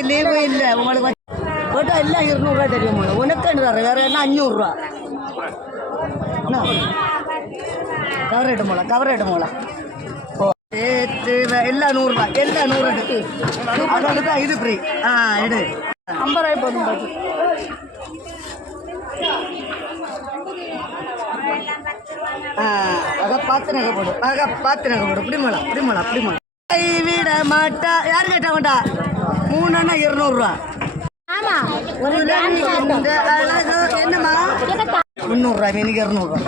இன்னைக்கு லீவு இல்லை உங்களுக்கு போட்டால் எல்லாம் 200 ரூபா தெரியும் உனக்கு வேற என்ன 500 ரூபா கவர் எடு போல எல்லாம் 100 ரூபா எல்லாம் 100 எடுத்து அதோட தான் இது ஃப்ரீ எடு 50 ரூபாய் போதும் அதை பார்த்து நகை போடு பிடிமலாம் விட மாட்டா யாரு கேட்டா மாட்டா 3 அண்ணா 200 ரூபா என்னம்மா 300 ரூபா எனக்கு 200 ரூபா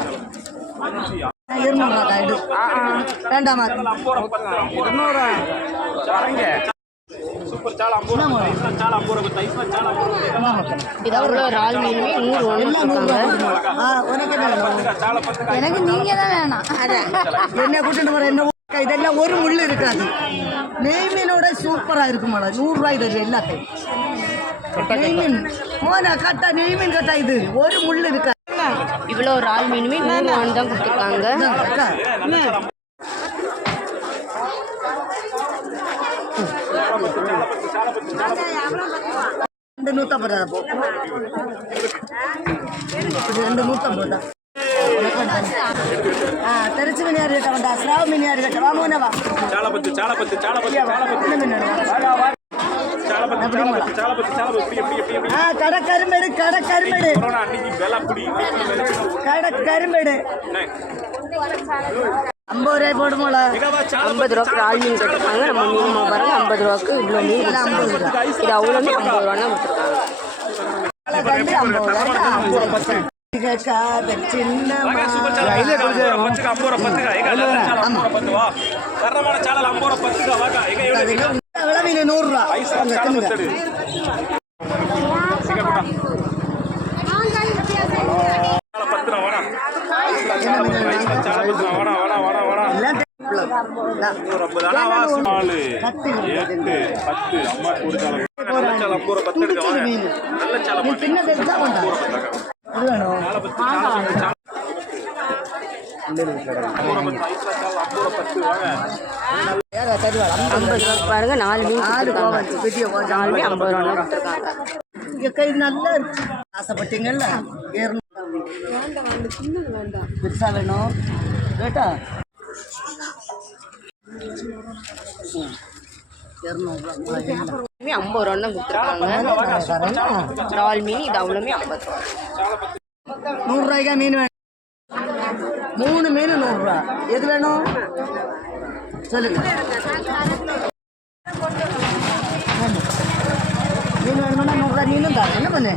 200 ரூபா காய்டு வேண்டாமா 200 சூப்பர் சால 50 ரூபாய் சால 50 ரூபாய் சால இது அவ்வளோ ரால் மீனுமே 100 உனக்கு என்ன வேணும் எனக்கு நீங்க தான் வேணாம் என்ன கூட்டிட்டு வர என்ன இதெல்லாம் ஒரு முள் இருக்காது நெய் மீனோட சூப்பரா இருக்கும் மேடம் 100 ரூபாய் இது எல்லாத்தையும் நெய் மீன் கட்டா நெய் மீன் கட்டா இது ஒரு முள் இருக்காது இவ்வளோ ரால் மீனுமே 100 தான் கொடுத்துருக்காங்க ரெண்டு 150 தான் தெரிச்சு மீன் யாரு கேட்ட வேண்டாம் ஸ்ராவ் மீன் யாரு கேட்ட வாங்குவனவா கடற்கரும்பேடு 50 ரூபாய் போடுமோல 50 ரூபாய்க்கு ரால் மீன் கட்டிருக்காங்க நம்ம மீன் பாருங்க 50 ரூபாய்க்கு இவ்வளோ மீன் 50 ரூபா இது அவ்வளோமே 50 ரூபா தான் கொடுத்துருக்காங்க சின்ன மீன் 100 ரூபா பாருங்க 4 மீன் 4 50 ரூபா கொடுத்துருக்காங்க நல்லா இருக்கு ஆசைப்பட்டீங்கல்ல பெருசா வேணும் கேட்டா 50 ரூபா தான் கொடுத்துருக்காங்க ரால் மீன் இது அவ்வளோமே 50 ரூபா 100 ரூபாய்க்கா மீன் வேணும் 3 மீன் 100 ரூபா எது வேணும் சொல்லுங்க மீன் வேணும்னா 100 ரூபா மீனும் தான் என்ன பண்ணு